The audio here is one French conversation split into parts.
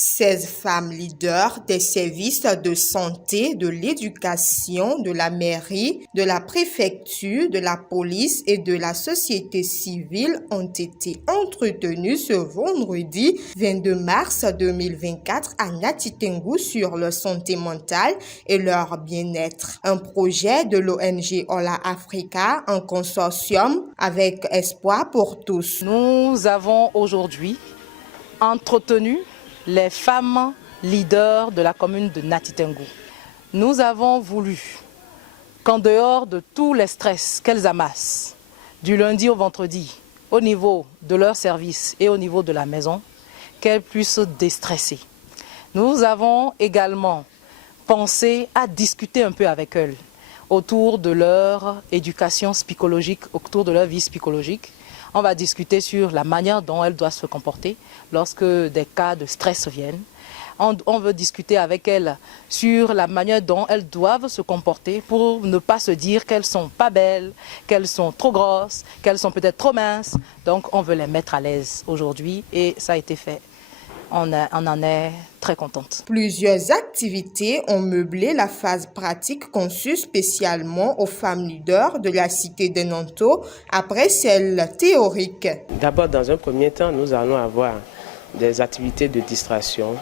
16 femmes leaders des services de santé, de l'éducation, de la mairie, de la préfecture, de la police et de la société civile ont été entretenues ce vendredi 22 mars 2024 à Ngati Tengu sur leur santé mentale et leur bien-être. Un projet de l'ONG Ola Africa, un consortium avec Espoir pour tous. Nous avons aujourd'hui entretenu les femmes leaders de la commune de Ngati Tengu. Nous avons voulu qu'en dehors de tous les stress qu'elles amassent, du lundi au vendredi, au niveau de leur service et au niveau de la maison, qu'elles puissent déstresser. Nous avons également pensé à discuter un peu avec elles autour de leur éducation psychologique, autour de leur vie psychologique. On va discuter sur la manière dont elles doivent se comporter lorsque des cas de stress viennent. On veut discuter avec elles sur la manière dont elles doivent se comporter pour ne pas se dire qu'elles sont pas belles, qu'elles sont trop grosses, qu'elles sont peut-être trop minces. Donc on veut les mettre à l'aise aujourd'hui et ça a été fait. On en est très contente. Plusieurs activités ont meublé la phase pratique conçue spécialement aux femmes leaders de la cité de Nanto après celle théorique. D'abord, dans un premier temps, nous allons avoir des activités de distraction,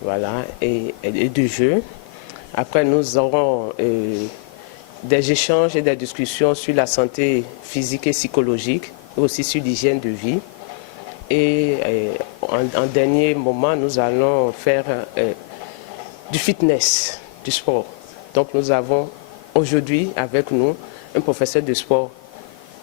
voilà, et de jeu. Après, nous aurons des échanges et des discussions sur la santé physique et psychologique, aussi sur l'hygiène de vie. Et en dernier moment, nous allons faire du fitness, du sport. Donc nous avons aujourd'hui avec nous un professeur de sport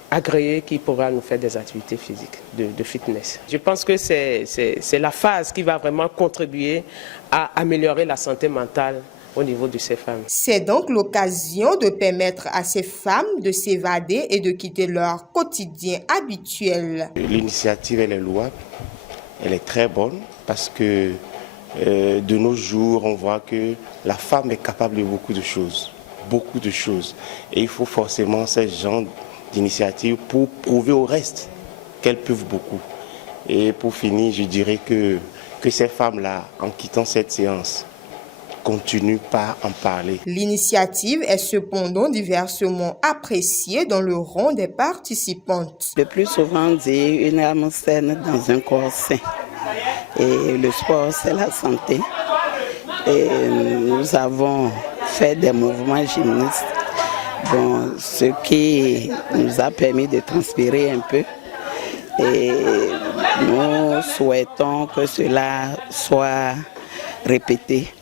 agréé qui pourra nous faire des activités physiques, de fitness. Je pense que c'est la phase qui va vraiment contribuer à améliorer la santé mentale au niveau de ces femmes. C'est donc l'occasion de permettre à ces femmes de s'évader et de quitter leur quotidien habituel. L'initiative, elle est louable, elle est très bonne parce que de nos jours, on voit que la femme est capable de beaucoup de choses. Et il faut forcément ce genre d'initiative pour prouver au reste qu'elles peuvent beaucoup. Et pour finir, je dirais que ces femmes-là, en quittant cette séance, continue par en parler. L'initiative est cependant diversement appréciée dans le rang des participantes. Le plus souvent dit une âme saine dans un corps sain. Et le sport, c'est la santé. Et nous avons fait des mouvements gymnastes, bon, ce qui nous a permis de transpirer un peu. Et nous souhaitons que cela soit répété.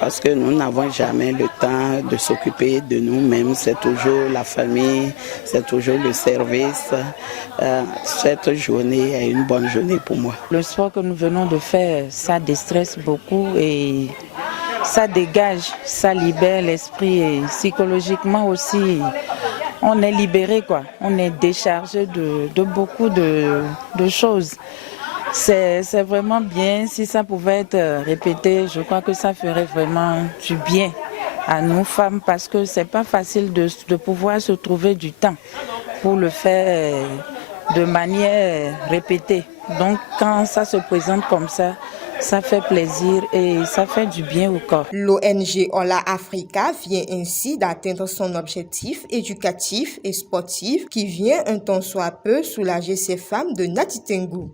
Parce que nous n'avons jamais le temps de s'occuper de nous-mêmes. C'est toujours la famille, c'est toujours le service. Cette journée est une bonne journée pour moi. Le sport que nous venons de faire, ça déstresse beaucoup et ça dégage, ça libère l'esprit et psychologiquement aussi, on est libéré, quoi. On est déchargé de beaucoup de choses. C'est vraiment bien. Si ça pouvait être répété, je crois que ça ferait vraiment du bien à nous femmes parce que c'est pas facile de pouvoir se trouver du temps pour le faire de manière répétée. Donc quand ça se présente comme ça fait plaisir et ça fait du bien au corps. L'ONG Ola Africa vient ainsi d'atteindre son objectif éducatif et sportif qui vient un tant soit peu soulager ces femmes de Ngati Tengu.